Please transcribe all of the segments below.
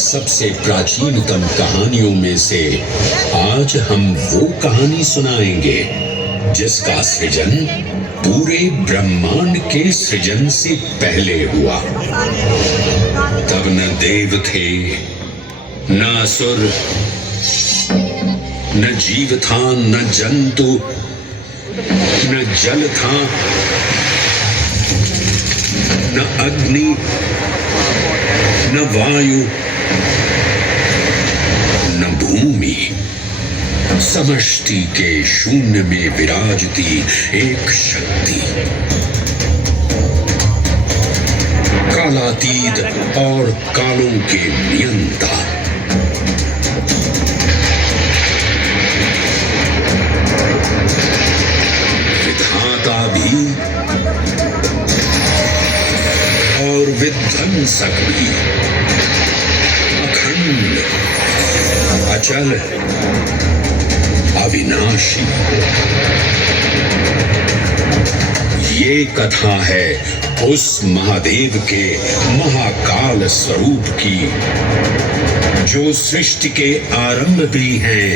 सबसे प्राचीनतम कहानियों में से आज हम वो कहानी सुनाएंगे जिसका सृजन पूरे ब्रह्मांड के सृजन से पहले हुआ। तब न देव थे, न असुर, न जीव था, न जंतु, न जल था, न अग्नि, न वायु, न भूमि। समष्टि के शून्य में विराजती एक शक्ति, कालातीत और कालों के नियंता। विधाता भी और विध्वंसक भी, अखंड, अचल, अविनाशी। ये कथा है उस महादेव के महाकाल स्वरूप की, जो सृष्टि के आरंभ भी हैं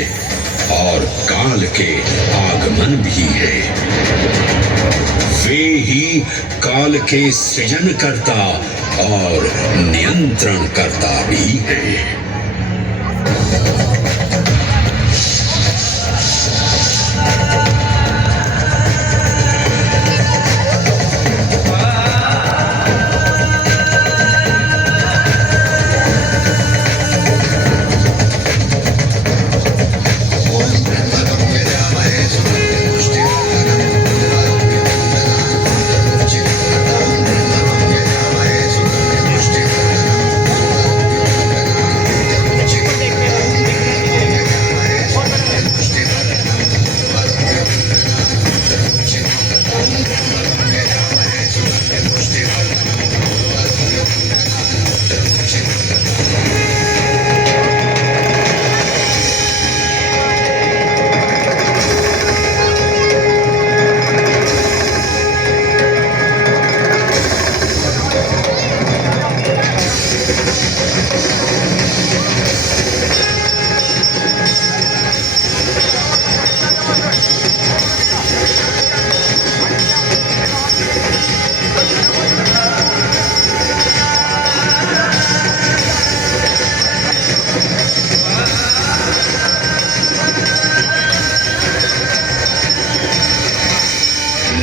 और काल के आगमन भी हैं। वे ही काल के सृजन करता और नियंत्रण करता भी हैं।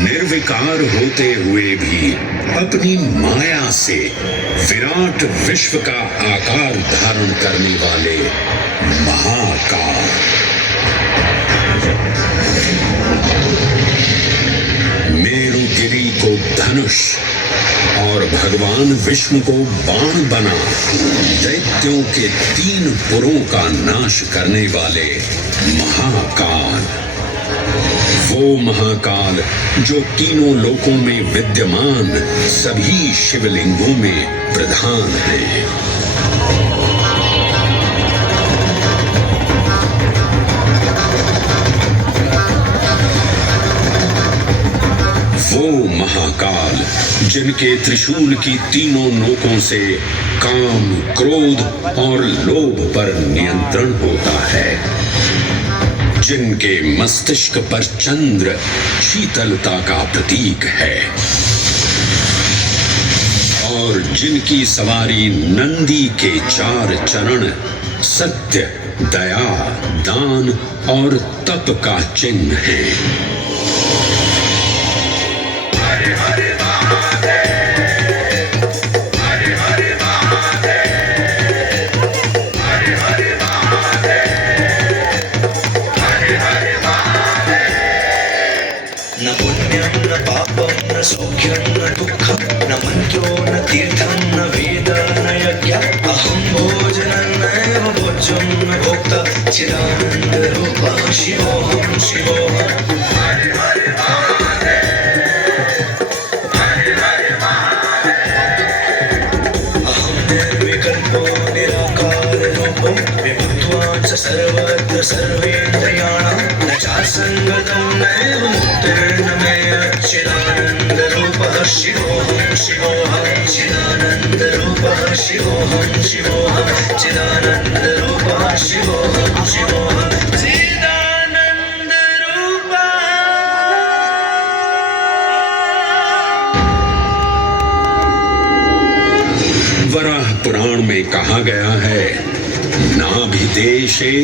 निर्विकार होते हुए भी अपनी माया से विराट विश्व का आकार धारण करने वाले महाकाल, मेरुगिरी को धनुष और भगवान विष्णु को बाण बना दैत्यों के 3 पुरों का नाश करने वाले महाकाल। वो महाकाल जो तीनों लोकों में विद्यमान सभी शिवलिंगों में प्रधान है। वो महाकाल जिनके त्रिशूल की तीनों नोकों से काम, क्रोध और लोभ पर नियंत्रण होता है, जिनके मस्तिष्क पर चंद्र शीतलता का प्रतीक है और जिनकी सवारी नंदी के 4 चरण सत्य, दया, दान और तप का चिन्ह है। सौख्यं न दुःखं न मन्त्रो न तीर्थं न वेद न यज्ञ अहं भोजनं नैव भोज्यं न भोक्ता चिदानन्दरूपः शिवोऽहं शिवोऽहम्। अहं निर्विकल्पो निराकाररूपो विभुत्वा च सर्वत्र सर्वेन्द्रियाणां न चासङ्गतं नैव मुक्तिर्न मे अच्छिदानन्दरूपः शिवोऽहं शिवोऽहं चिदानन्दरूपः शिवोऽहं शिवोऽहं चिदानन्दरूपः शिवोऽहं शिवोऽहं वराह पुराण में कहा गया है, नाभिदेशे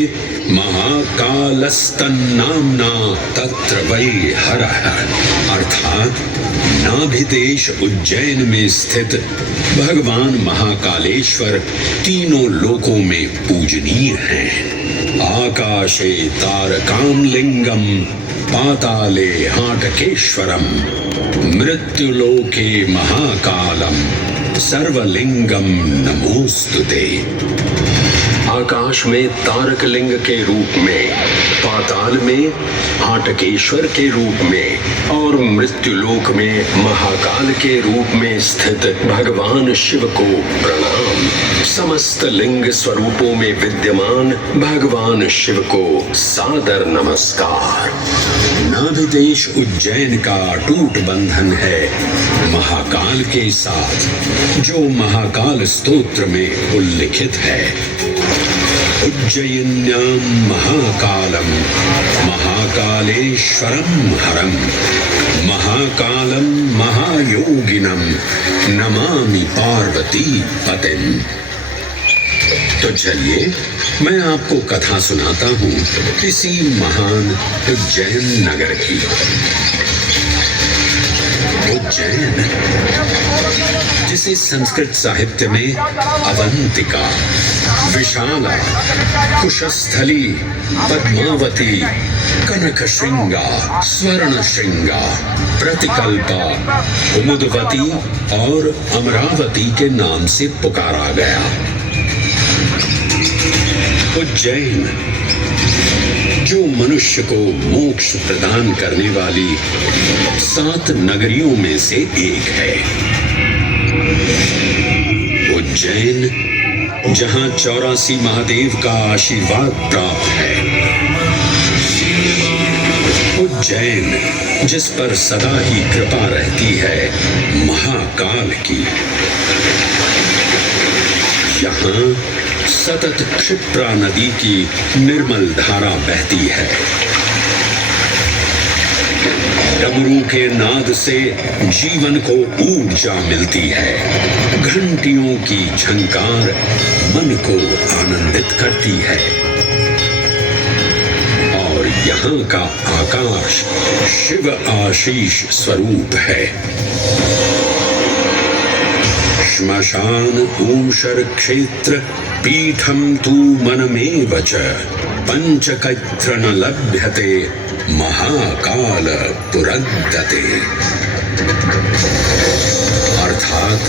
महाकालस्तन्नाम्ना तत्र वै हरः, अर्थात नाभिदेश उज्जैन में स्थित भगवान महाकालेश्वर तीनों लोकों में पूजनीय हैं। आकाशे तारकाम लिंगम पाताले हाटकेश्वरम मृत्युलोके महाकालम सर्वलिंगम नमोस्तुते। आकाश में तारक लिंग के रूप में, पाताल में हाटकेश्वर के रूप में और मृत्युलोक में महाकाल के रूप में स्थित भगवान शिव को प्रणाम। समस्त लिंग स्वरूपों में विद्यमान भगवान शिव को सादर नमस्कार। नाभिदेश उज्जैन का अटूट बंधन है महाकाल के साथ, जो महाकाल स्तोत्र में उल्लिखित है। उज्जयिन्यां महाकालम महाकालेश्वरम हरम महाकालम महायोगिनम नमामि पार्वती पतिम। तो चलिए मैं आपको कथा सुनाता हूँ इसी महान उज्जैन नगर की। उज्जैन, जिसे संस्कृत साहित्य में अवंतिका, विशाला, कुशस्थली, पद्मावती, कनक श्रृंगा, स्वर्ण श्रृंगा, प्रतिकल्पा, कुमुदवती और अमरावती के नाम से पुकारा गया। उज्जैन, जो मनुष्य को मोक्ष प्रदान करने वाली 7 नगरियों में से एक है। उज्जैन, जहां 84 महादेव का आशीर्वाद प्राप्त है। उज्जैन, जिस पर सदा ही कृपा रहती है महाकाल की। यहाँ सतत क्षिप्रा नदी की निर्मल धारा बहती है। डमरू के नाद से जीवन को ऊर्जा मिलती है। घंटियों की झंकार मन को आनंदित करती है। और यहाँ का आकाश शिव आशीष स्वरूप है। श्मशान ऊषर क्षेत्र पीठम तू मनमेव च पंचकैत्र न लभ्यते महाकाल पुरद्दते। अर्थात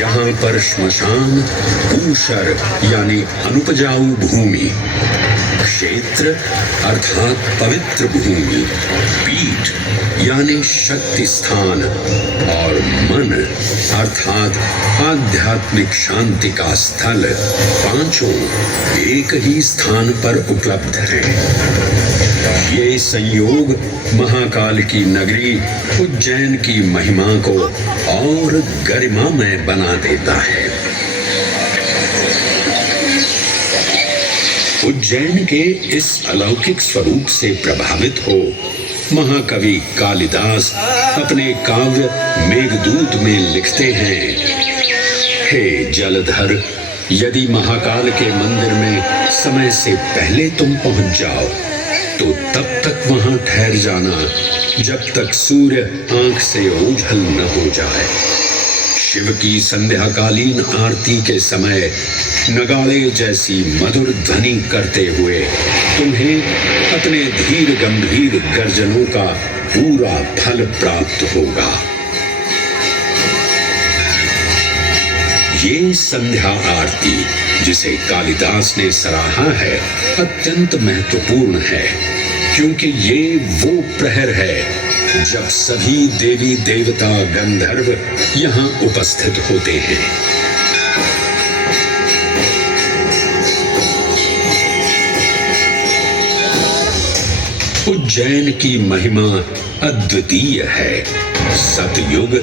यहाँ पर श्मशान, ऊषर यानी अनुपजाऊ भूमि, क्षेत्र अर्थात पवित्र भूमि, पीठ यानी शक्ति स्थान और मन अर्थात आध्यात्मिक शांति का स्थल, पांचों एक ही स्थान पर उपलब्ध हैं। ये संयोग महाकाल की नगरी उज्जैन की महिमा को और गरिमामय बना देता है। उज्जैन के इस अलौकिक स्वरूप से प्रभावित हो महाकवि कालिदास अपने काव्य मेघदूत में लिखते हैं, हे जलधर, यदि महाकाल के मंदिर में समय से पहले तुम पहुंच जाओ तो तब तक वहां ठहर जाना जब तक सूर्य आंख से ओझल न हो जाए। शिव की संध्याकालीन आरती के समय नगाड़े जैसी मधुर ध्वनि करते हुए तुम्हें अपने धीर गंभीर गर्जनों का पूरा फल प्राप्त होगा। ये संध्या आरती जिसे कालिदास ने सराहा है अत्यंत महत्वपूर्ण है, क्योंकि ये वो प्रहर है जब सभी देवी देवता गंधर्व यहाँ उपस्थित होते हैं। उज्जैन की महिमा अद्वितीय है। सतयुग,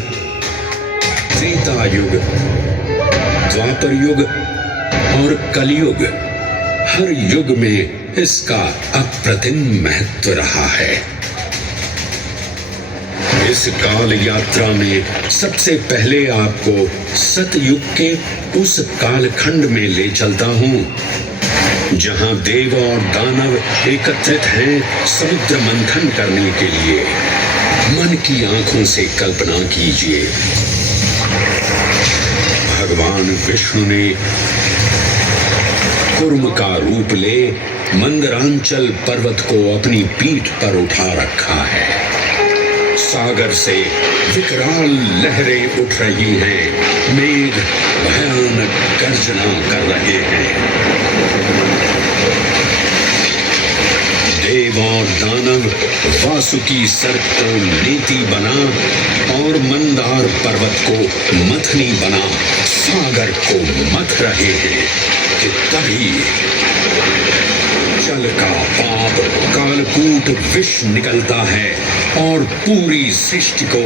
त्रेता युग, द्वापर युग और कलयुग, हर युग में इसका अप्रतिम महत्व रहा है। इस काल यात्रा में सबसे पहले आपको सतयुग के उस कालखंड में ले चलता हूं जहां देव और दानव एकत्रित हैं समुद्र मंथन करने के लिए। मन की आंखों से कल्पना कीजिए, भगवान विष्णु ने कुर्म का रूप ले मंदरांचल पर्वत को अपनी पीठ पर उठा रखा है। सागर से विकराल लहरें उठ रही हैं, मेघ भयानक गर्जना कर रहे हैं। देव और दानव वासुकी सर्प को नीति बना और मंदार पर्वत को मथनी बना सागर को मथ रहे हैं कि तभी जल का पाप कालकूट विष निकलता है और पूरी सृष्टि को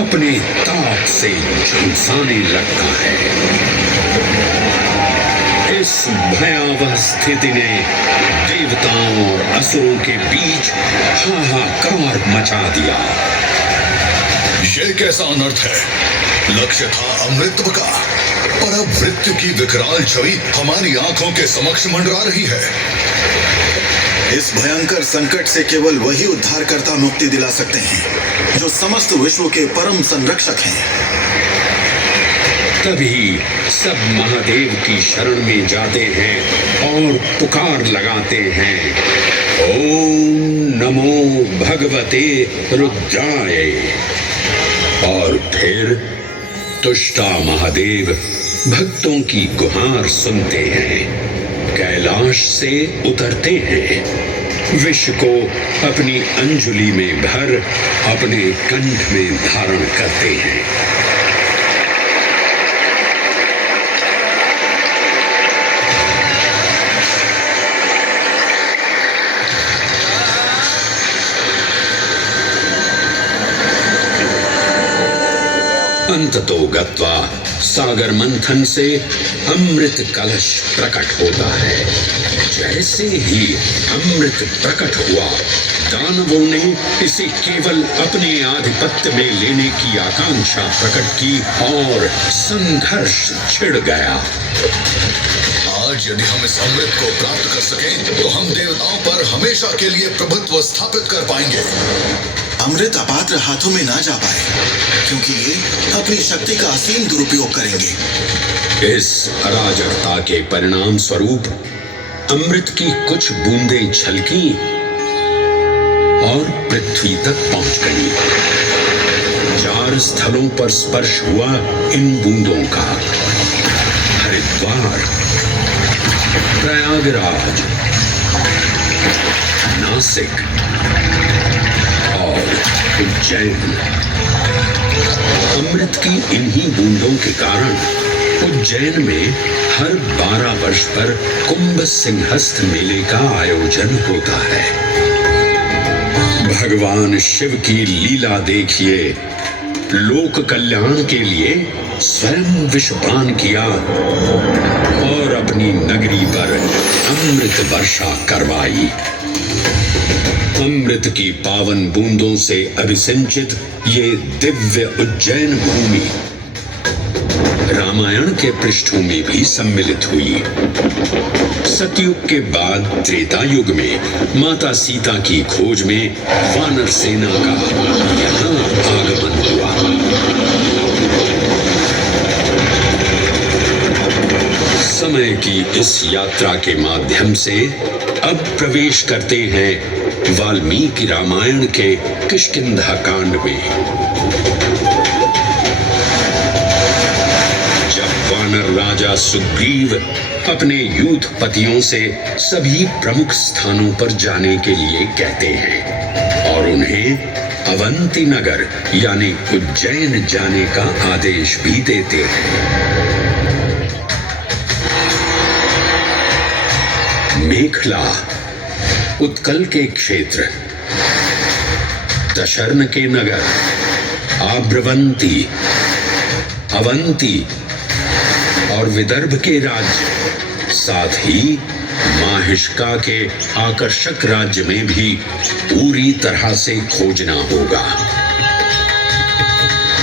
अपने ताप से झुलसाने लगता है। इस भयावह स्थिति ने देवताओं और असुरों के बीच हाहाकार मचा दिया। यह कैसा अनर्थ है? लक्ष्य था अमृतत्व का, पर अब मृत्यु की विकराल छवि हमारी आंखों के समक्ष मंडरा रही है। इस भयंकर संकट से केवल वही उद्धारकर्ता मुक्ति दिला सकते हैं जो समस्त विश्व के परम संरक्षक हैं। तभी सब महादेव की शरण में जाते हैं और पुकार लगाते हैं, ओम नमो भगवते रुद्राय। और फिर तुष्टा महादेव भक्तों की गुहार सुनते हैं, कैलाश से उतरते हैं, विष को अपनी अंजुलि में भर अपने कंठ में धारण करते हैं। अंततो गत्वा सागर मंथन से अमृत कलश प्रकट होता है। जैसे ही अमृत प्रकट हुआ, दानवों ने इसे केवल अपने आधिपत्य में लेने की आकांक्षा प्रकट की और संघर्ष छिड़ गया। आज यदि हम इस अमृत को प्राप्त कर सकें तो हम देवताओं पर हमेशा के लिए प्रभुत्व स्थापित कर पाएंगे। अमृत अपात्र हाथों में ना जा पाए, क्योंकि ये अपनी शक्ति का असीम दुरुपयोग करेंगे। इस अराजकता के परिणाम स्वरूप अमृत की कुछ बूंदें छलकी और पृथ्वी तक पहुंच गई। 4 स्थलों पर स्पर्श हुआ इन बूंदों का, हरिद्वार, प्रयागराज, नासिक और उज्जैन। अमृत की इन्हीं बूंदों के कारण उज्जैन में हर 12 वर्ष पर कुंभ सिंहस्थ मेले का आयोजन होता है। भगवान शिव की लीला देखिए, लोक कल्याण के लिए स्वयं विषपान किया और अपनी नगरी पर अमृत वर्षा करवाई। अमृत की पावन बूंदों से अभिसिंचित ये दिव्य उज्जैन भूमि रामायण के पृष्ठों में भी सम्मिलित हुई। सतयुग के बाद त्रेता युग में माता सीता की खोज में वानर सेना का यहाँ आगमन हुआ। समय की इस यात्रा के माध्यम से अब प्रवेश करते हैं वाल्मीकि रामायण के किष्किंधा कांड में। जब वानर राजा सुग्रीव अपने यूथपतियों से सभी प्रमुख स्थानों पर जाने के लिए कहते हैं और उन्हें अवंती नगर यानी उज्जैन जाने का आदेश भी देते हैं। मेखला उत्कल के क्षेत्र दशर्न के नगर आब्रवंती, अवंती और विदर्भ के राज्य, साथ ही माहिष्का के आकर्षक राज्य में भी पूरी तरह से खोजना होगा।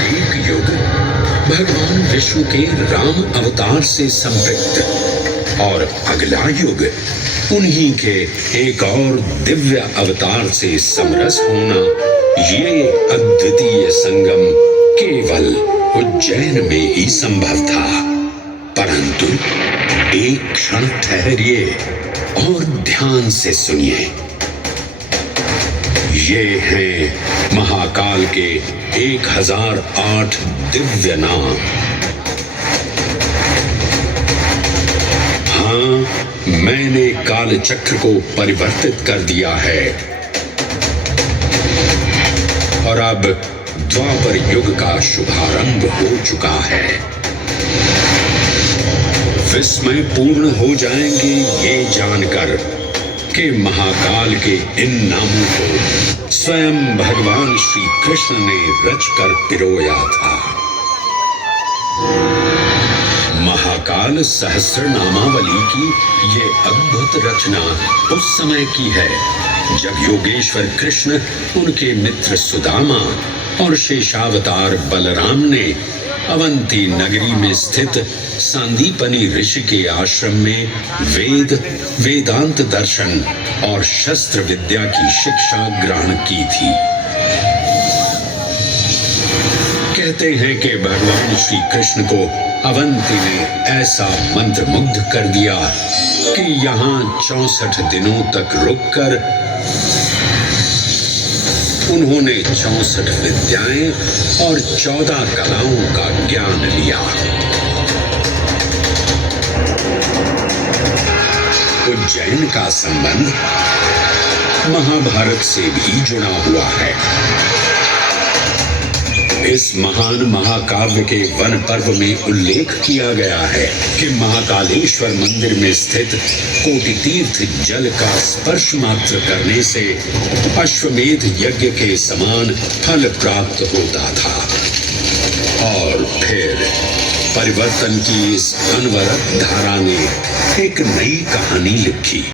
एक युग भगवान विष्णु के राम अवतार से संपृक्त और अगला युग उन्हीं के एक और दिव्य अवतार से समरस होना, ये अद्वितीय संगम केवल उज्जैन में ही संभव था। परंतु एक क्षण ठहरिए और ध्यान से सुनिए। ये हैं महाकाल के 1008 दिव्य नाम। हाँ, मैंने काल चक्र को परिवर्तित कर दिया है और अब द्वापर युग का शुभारंभ हो चुका है। विस्मय पूर्ण हो जाएंगे ये जानकर कि महाकाल के इन नामों को स्वयं भगवान श्री कृष्ण ने रचकर पिरोया था। महाकाल सहस्र नामावली की ये अद्भुत रचना उस समय की है जब योगेश्वर कृष्ण उनके मित्र सुदामा और शेषावतार बलराम ने अवंती नगरी में स्थित सांदीपनी ऋषि के आश्रम में वेदांत दर्शन और शस्त्र विद्या की शिक्षा ग्रहण की थी। कहते हैं कि भगवान श्री कृष्ण को अवंती ने ऐसा मंत्रमुग्ध कर दिया कि यहाँ 64 दिनों तक रुककर उन्होंने 64 विद्याएं और 14 कलाओं का ज्ञान लिया। उज्जैन का संबंध महाभारत से भी जुड़ा हुआ है। इस महान महाकाव्य के वन पर्व में उल्लेख किया गया है कि महाकालेश्वर मंदिर में स्थित कोटि तीर्थ जल का स्पर्श मात्र करने से अश्वमेध यज्ञ के समान फल प्राप्त होता था। और फिर परिवर्तन की इस अनवरत धारा ने एक नई कहानी लिखी।